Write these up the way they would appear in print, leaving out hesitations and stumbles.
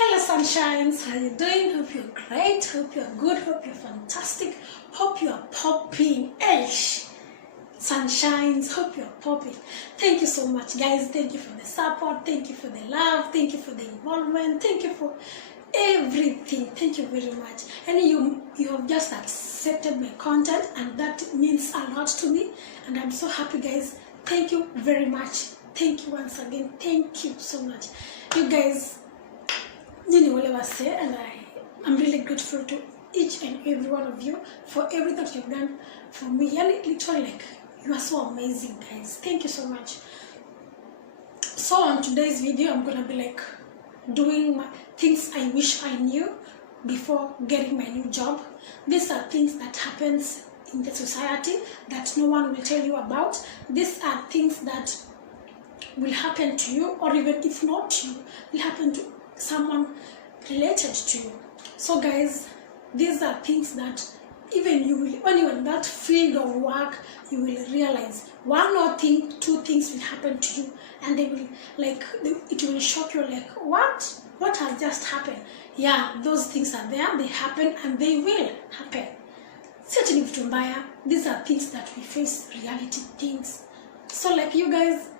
Hello sunshines, how you doing? Hope you're great, hope you're good, hope you're fantastic, hope you're popping. Sunshines, hope you're popping. Thank you so much guys, thank you for the support, thank you for the love, thank you for the involvement, thank you for everything. Thank you very much. And you have just accepted my content, and that means a lot to me, and I'm so happy guys. Thank you very much. Thank you once again. Thank you so much. You guys, Nini will ever say, and I'm really grateful to each and every one of you for everything that you've done for me. Literally, like, you are so amazing guys. Thank you so much. So on today's video, I'm gonna be like doing my things I wish I knew before getting my new job. These are things that happens in the society that no one will tell you about. These are things that will happen to you, or even if not you, will happen to someone related to you. So guys, these are things that even you will, when you're in that field of work, you will realize one or two things will happen to you, and they will it will shock you, like, what has just happened? Yeah, those things are there, they happen, and they will happen. Certainly, these are things that we face, reality things. So like, you guys,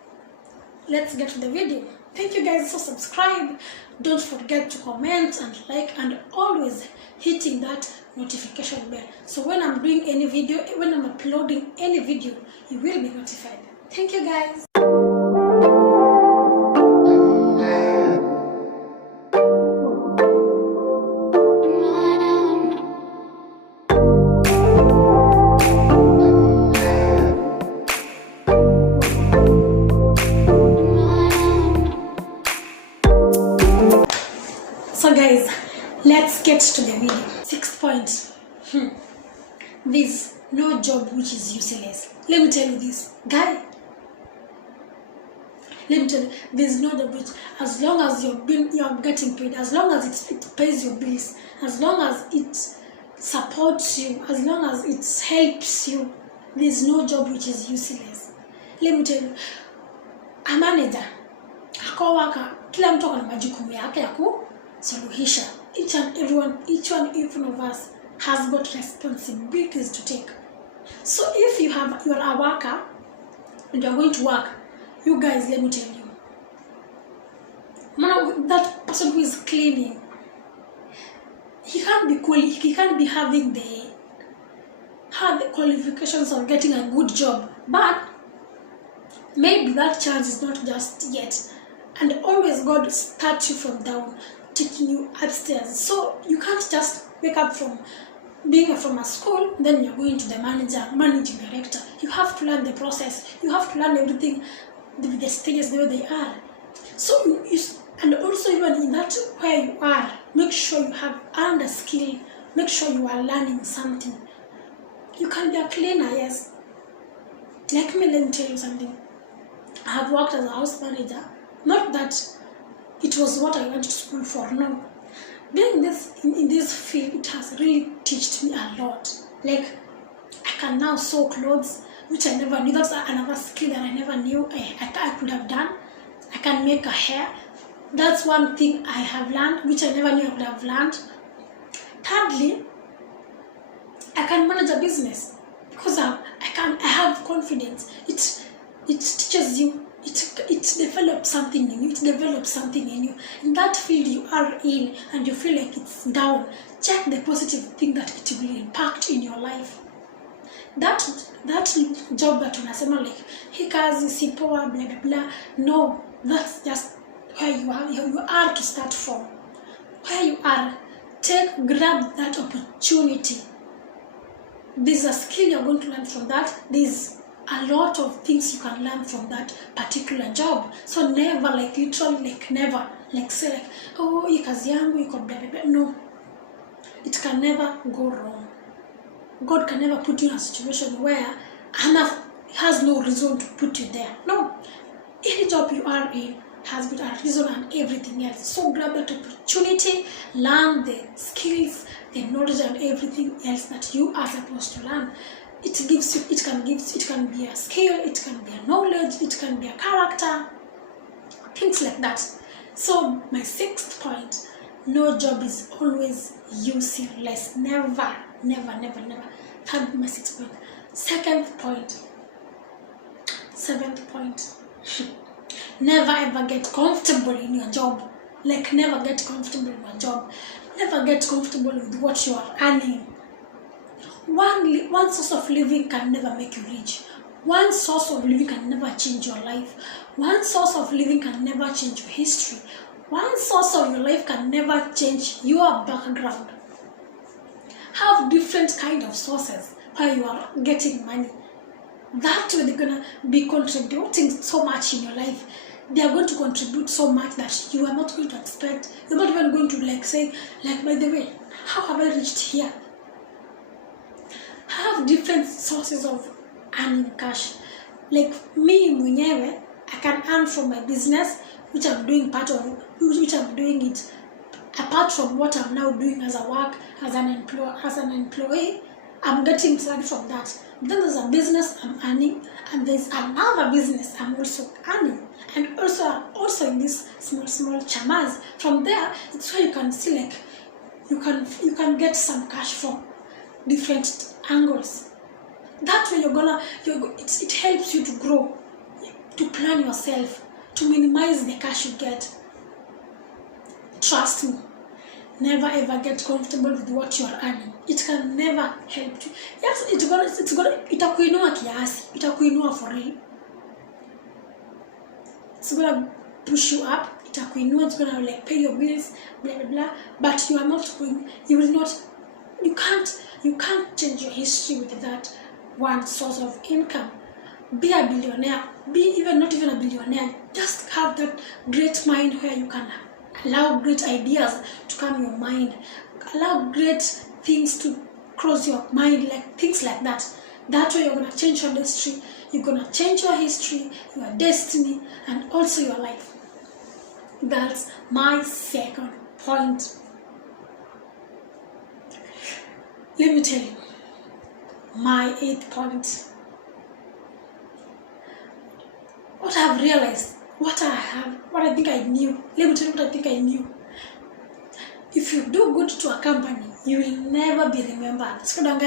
let's get to the video. Thank you guys. So subscribe, don't forget to comment and like, and always hitting that notification bell, so when I'm doing any video, when I'm uploading any video, you will be notified. Thank you guys. So guys, let's get to the video. 6 points. There's no job which is useless. Let me tell you this, guy. Let me tell you, there's no job which, as long as you're getting paid, as long as it pays your bills, as long as it supports you, as long as it helps you, there's no job which is useless. Let me tell you, a manager, a co-worker, kila mtu ana majukumu yake ya kusuluhisha. Each one every of us has got responsibilities to take. So if you're a worker and you're going to work, you guys, let me tell you, that person who is cleaning, he can't be having the qualifications of getting a good job, but maybe that chance is not just yet. And always God starts you from down, taking you upstairs. So you can't just wake up from being from a school, then you're going to the managing director. You have to learn the process. You have to learn everything, the stages the way they are. So and also, even in that where you are, make sure you have earned a skill. Make sure you are learning something. You can be a cleaner, yes. Let me tell you something. I have worked as a house manager. Not that it was what I went to school for, no. Being in this field, it has really taught me a lot. Like, I can now sew clothes, which I never knew. That's another skill that I never knew I could have done. I can make a hair. That's one thing I have learned, which I never knew I would have learned. Thirdly, I can manage a business because I have confidence. It teaches you. It develops something in you. It develops something in you. In that field you are in, and you feel like it's down, check the positive thing that it will impact in your life. That job that unasema like, hii kazi si poa, blah blah blah. No, that's just where you are. You are to start from. Where you are, grab that opportunity. There's a skill you're going to learn from that. There's a lot of things you can learn from that particular job. So never, like, literally, like, never, like, say like, oh, hii kazi yangu iko blah blah blah. No, it can never go wrong. God can never put you in a situation where has no reason to put you there. No, any job you are in has got a reason and everything else. So grab that opportunity, learn the skills, the knowledge, and everything else that you are supposed to learn. It can be a skill, it can be a knowledge, it can be a character, things like that. So my 6th point, No job is always useless. Never, never, never, never. That my 6th point. Seventh point. Never ever get comfortable in your job. Like, never get comfortable in your job. Never get comfortable with what you are earning. One source of living can never make you rich. One source of living can never change your life. One source of living can never change your history. One source of your life can never change your background. Have different kind of sources where you are getting money. That way they're gonna be contributing so much in your life. They are going to contribute so much that you are not going to expect. You're not even going to say, by the way, how have I reached here? Have different sources of earning cash. Like me mwenyewe, I can earn from my business, which I'm doing it apart from what I'm now doing as a work, as an employee. I'm getting salary from that. Then there's a business I'm earning, and there's another business I'm also earning, and also in this small chamas. From there, it's where you can see you can get some cash from different angles. That way it helps you to grow, to plan yourself, to minimize the cash you get. Trust me, never ever get comfortable with what you are earning. It can never help you. Yes, itakuinua kiasi, itakuinua for real. It's gonna push you up, itakuinua, it's gonna pay your bills, blah blah blah. But you can't change your history with that one source of income. Be a billionaire, not even a billionaire, just have that great mind where you can allow great ideas to come in your mind, allow great things to cross your mind, things like that. That way you're going to change your history, you're going to change your history, your destiny, and also your life. That's my 2nd point. Let me tell you, my 8th point. What I have realized, what I think I knew. Let me tell you what I think I knew. If you do good to a company, you will never be remembered. Let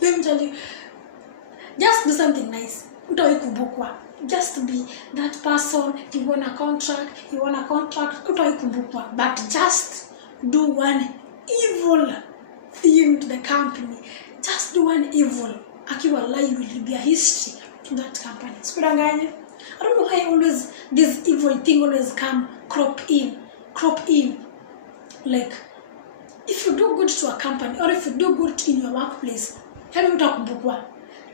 me tell you, just do something nice. Just be that person. You want a contract, but just do one evil thing to the company. Just do one evil. Akiwa life will be a history to that company. I don't know why this evil thing always crop in. If you do good to a company, or if you do good in your workplace,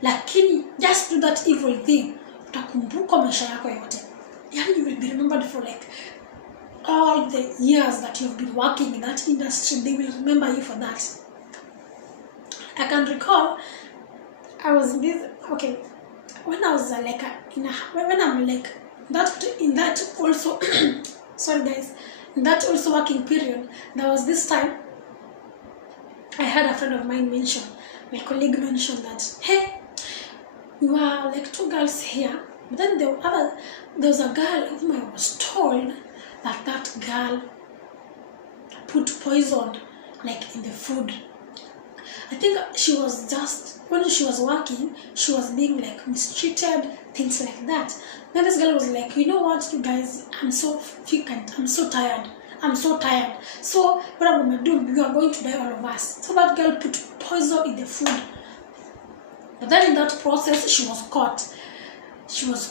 lakini just do that evil thing, utakumbukwa maisha yako yote. You will be remembered for all the years that you've been working in that industry. They will remember you for that. I can recall I was when I was in that also sorry guys, in that also working period, there was this time I had a friend of mine mention, my colleague mentioned that, hey, we were 2 girls here, but then there was a girl whom I was told that girl put poison in the food. I think she was just, when she was working, she was being mistreated, things like that. Then this girl was like, you know what, you guys, I'm so vacant, I'm so tired. So what I'm going to do, we are going to die, all of us. So that girl put poison in the food. But then in that process, she was caught. She was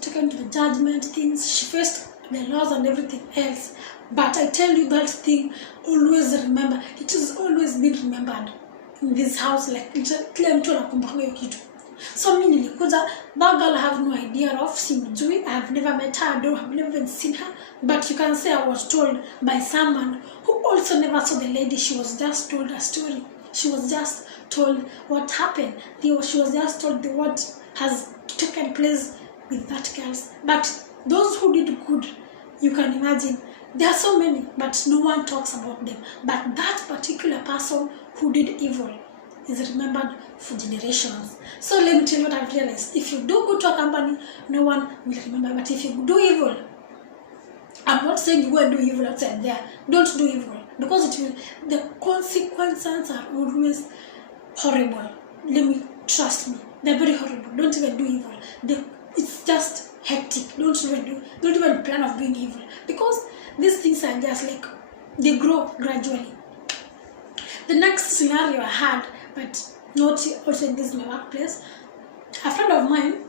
taken to the judgment, things. She faced the laws and everything else. But I tell you, that thing, always remember. It has always been remembered in this house. So me nilikuja, that girl I have no idea of, simjui, I have never met her, I have never even seen her. But you can say I was told by someone who also never saw the lady. She was just told a story. She was just told what happened. She was just told what has taken place with that girl. But those who did good, you can imagine, there are so many, but no one talks about them. But that particular person who did evil is remembered for generations. So let me tell you what I've realized. If you do good to a company, no one will remember. But if you do evil, I'm not saying you go and do evil outside there. Don't do evil, because it will, the consequences are always horrible. Trust me, they're very horrible. Don't even do evil. It's just hectic. Don't even plan of doing evil, because these things are just like, they grow gradually. The next scenario I had, but not also in this my workplace, a friend of mine,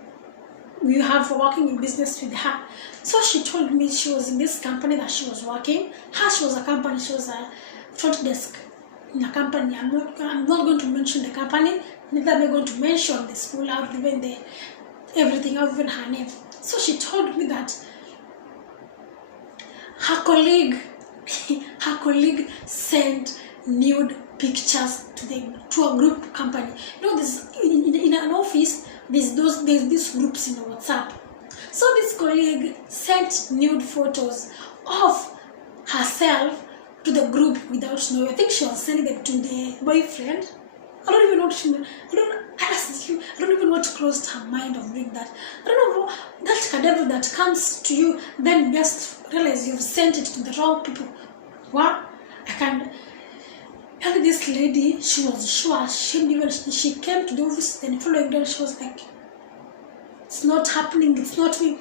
we have working in business with her. So she told me she was in this company that she was working. She was a front desk in a company. I'm not going to mention the company, neither am I going to mention the school or even everything, or even her name. So she told me that her colleague sent nude pictures to a group company. You know, this in an office, there's these groups in WhatsApp. So this colleague sent nude photos of herself to the group without knowing. I think she was sending them to the boyfriend. I don't even know I don't even know what crossed her mind of doing that. I don't know, that cadaver that comes to you, then just realize you've sent it to the wrong people. What? I can. And this lady, she was sure, she came to the office, then following day she was like, it's not happening, it's not me.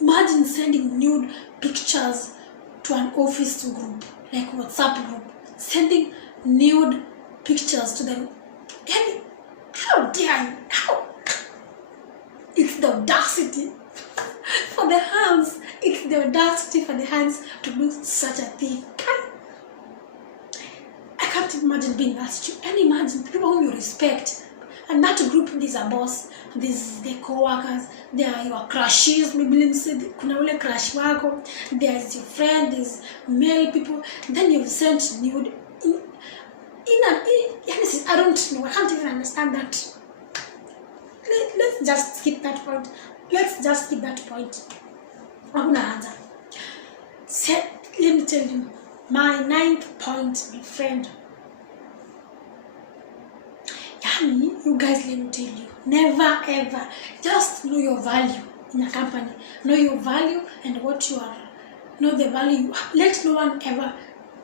Imagine sending nude pictures to an office group, like WhatsApp group, sending nude pictures to them. And how dare you? How? It's the audacity for the hands. It's the audacity for the hands to do such a thing. I can't imagine being that stupid. And imagine people whom you respect. And that group, there's a boss, there's the co-workers, there are your crushes, maybe let me say, kuna ule crush wako, there's your friend, there's male people, then you've sent nude. I don't know, I can't even understand that. Let's just skip that point. Let me tell you, my 9th point, my friend. You guys, let me tell you, never ever, just know your value in a company. Know your value and what you are. Know the value. Let no one ever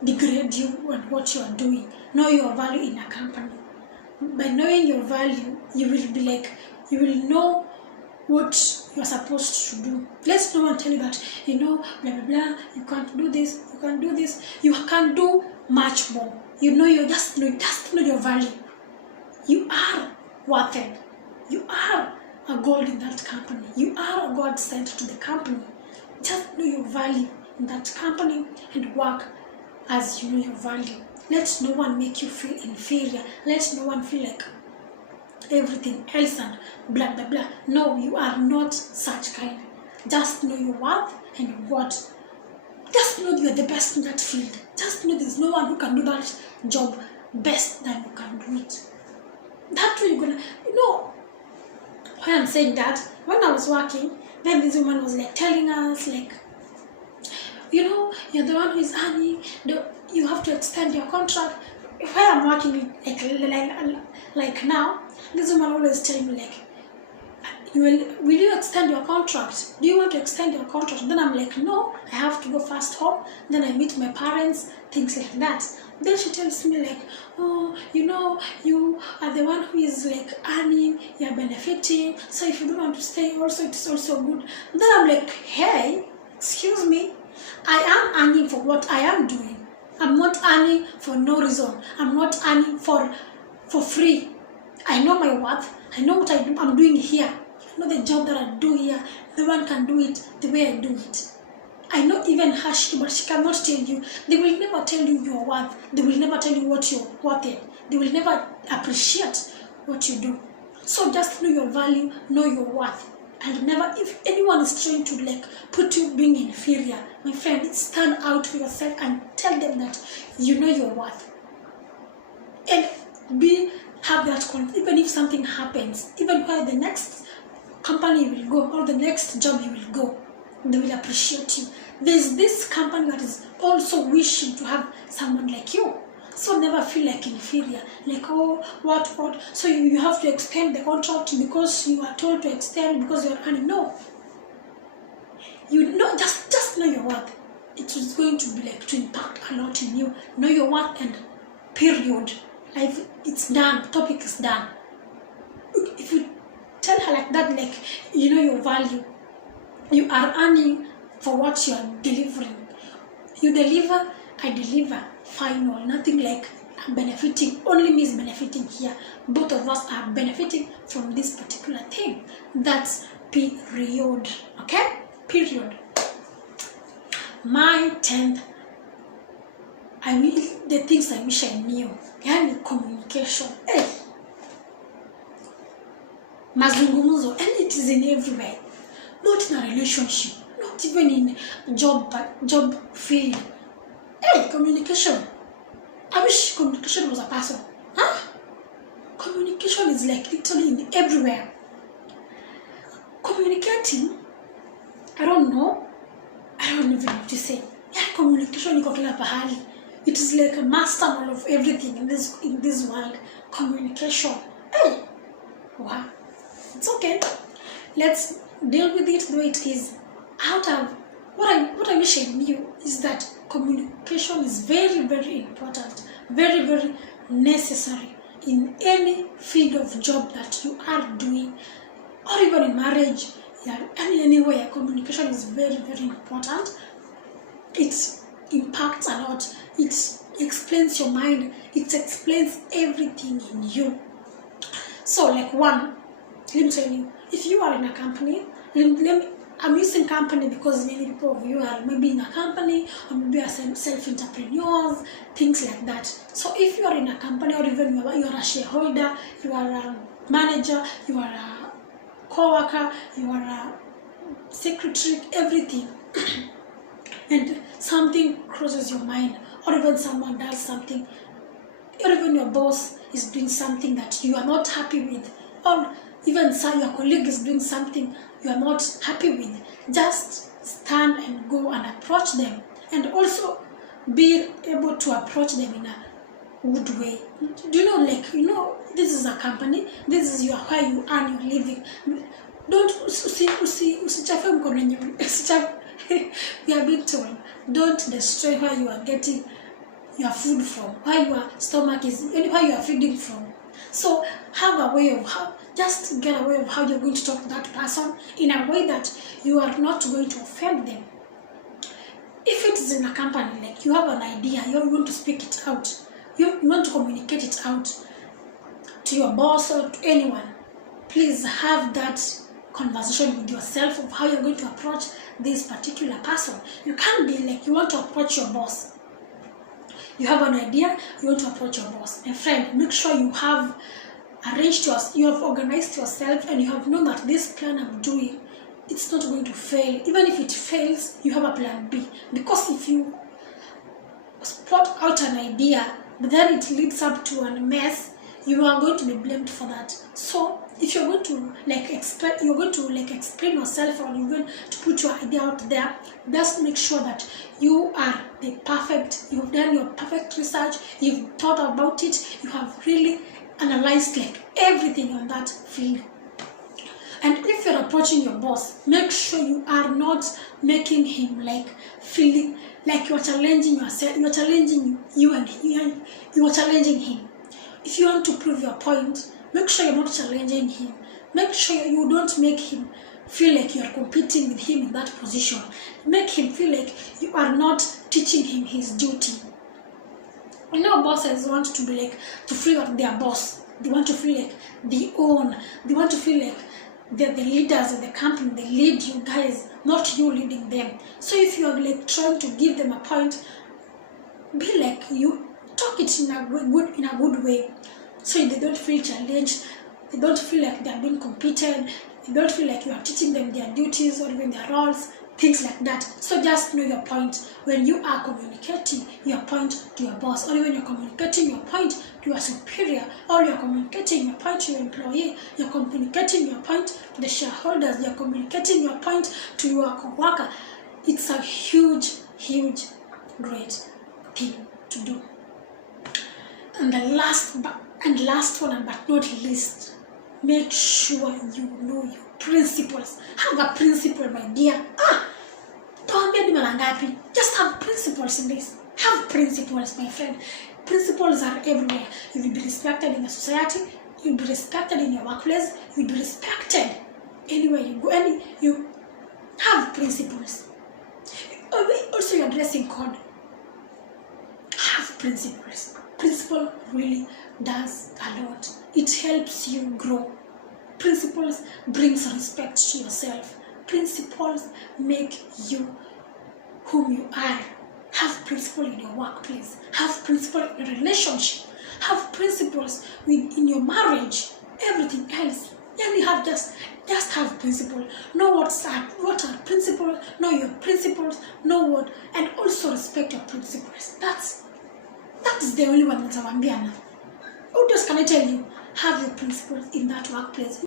degrade you and what you are doing. Know your value in a company. By knowing your value, you will know what you are supposed to do. Let no one tell you that, blah blah blah, you can't do this, you can't do this, you can do much more. Just know your value. You are worth it. You are a gold in that company. You are a God sent to the company. Just know your value in that company and work as you know your value. Let no one make you feel inferior. Let no one feel like everything else and blah blah blah. No, you are not such kind. Just know your worth and what. Just know you are the best in that field. Just know there's no one who can do that job best than you can do it. That way you're gonna, why I'm saying that, when I was working, then this woman was like telling us like, you're the one who is earning, you have to extend your contract. Where I'm working like now, this woman always telling me like, will you extend your contract? Do you want to extend your contract? Then I'm like, no, I have to go first home, then I meet my parents, things like that. Then she tells me like, oh, you are the one who is like earning, you're benefiting, so if you don't want to stay also, it's also good. Then I'm like, hey, excuse me, I am earning for what I am doing. I'm not earning for no reason. I'm not earning for free. I know my worth. I know what I'm doing here. I know the job that I do here. No one can do it the way I do it. I know even her, but she cannot tell you. They will never tell you your worth. They will never tell you what you're worth. They will never appreciate what you do. So just know your value, know your worth. And never, if anyone is trying to like put you being inferior, my friend, stand out for yourself and tell them that you know your worth. And have that confidence, even if something happens, even where the next company will go or the next job you will go, they will appreciate you. There's this company that is also wishing to have someone like you. So never feel like inferior, like, oh, what, so you have to extend the contract because you are told to extend because you're earning. No. Just know your worth. it is going to be like to impact a lot in you. Know your worth and period. Life, it's done. Topic is done. If you tell her like that, like, you know your value, you are earning for what you are delivering. You deliver, I deliver, final. Nothing like I'm benefiting, only me is benefiting here. Both of us are benefiting from this particular thing. That's period. Okay? Period. My 10th, the things I wish I knew. Yani communication. Hey. Mazungumzo, and it is in everywhere. Not in a relationship, not even in job field. Hey, communication. I wish communication was a person. Huh? Communication is like literally in everywhere. Communicating, I don't even know what to say. Yeah, communication iko kila pahali. It is like a master of everything in this world. Communication. Hey, wow. It's okay. Let's deal with it the way it is. What I wish I knew is that communication is very, very important, very, very necessary in any field of job that you are doing, or even in marriage. Yeah, anywhere, communication is very, very important. It impacts a lot. It explains your mind. It explains everything in you. So, like one, let me tell you, if you are in a company, I'm using company because many people of you are maybe in a company or maybe are self-entrepreneurs, things like that. So if you are in a company, or even you are a shareholder, you are a manager, you are a co-worker, you are a secretary, everything, and something crosses your mind, or even someone does something, or even your boss is doing something that you are not happy with, or even your colleague is doing something you are not happy with, just stand and go and approach them, and also be able to approach them in a good way. Do you know, like, this is a company, this is where you earn your living. Don't usichafe mkono yenye we are being told, don't destroy where you are getting your food from, where your stomach is, where you are feeding from. So have a way of just get a way of how you're going to talk to that person in a way that you are not going to offend them. If it is in a company, like you have an idea, you're going to speak it out, you want to communicate it out to your boss or to anyone, please have that conversation with yourself of how you're going to approach this particular person. You can't be like, you want to approach your boss. You have an idea, you want to approach your boss. My friend, make sure you have you have organized yourself, and you have known that this plan I'm doing, it's not going to fail. Even if it fails, you have a plan B. Because if you spot out an idea, but then it leads up to a mess, you are going to be blamed for that. So if you're going to explain yourself, or you're going to put your idea out there, just make sure that you are you've done your perfect research, you've thought about it, you have really analyzed like everything on that field. And if you're approaching your boss, make sure you are not making him like feeling like you're challenging yourself, you're challenging you are challenging him. If you want to prove your point, make sure you're not challenging him. Make sure you don't make him feel like you're competing with him in that position. Make him feel like you are not teaching him his duty. Bosses want to be like, to feel like their boss. They want to feel like they own. They want to feel like they're the leaders of the company. They lead you guys, not you leading them. So if you're like trying to give them a point, be like, you talk it in a good way, so they don't feel challenged, they don't feel like they're being competed, they don't feel like you are teaching them their duties or even their roles, things like that. So just know your point when you are communicating your point to your boss, or when you're communicating your point to your superior, or you're communicating your point to your employee, you're communicating your point to the shareholders, you're communicating your point to your co-worker. It's a huge, great thing to do. And the last one, but not least, make sure you know your principles. Have a principle, my dear. Don't Nimekuambia ni mara ngapi? Just have principles in this. Have principles, my friend. Principles are everywhere. You will be respected in the society. You will be respected in your workplace. You will be respected anywhere you go. And you have principles. Also, your dressing code. Have principles. Principle really does a lot. It helps you grow. Principles brings respect to yourself. Principles make you whom you are. Have principle in your workplace. Have principle in your relationship. Have principles in your marriage. Everything else. And you have just have principle. Know what are principles. Know your principles. Know what, and also respect your principles. That is the only one that I'm now. What else can I tell you? Have your principles in that workplace.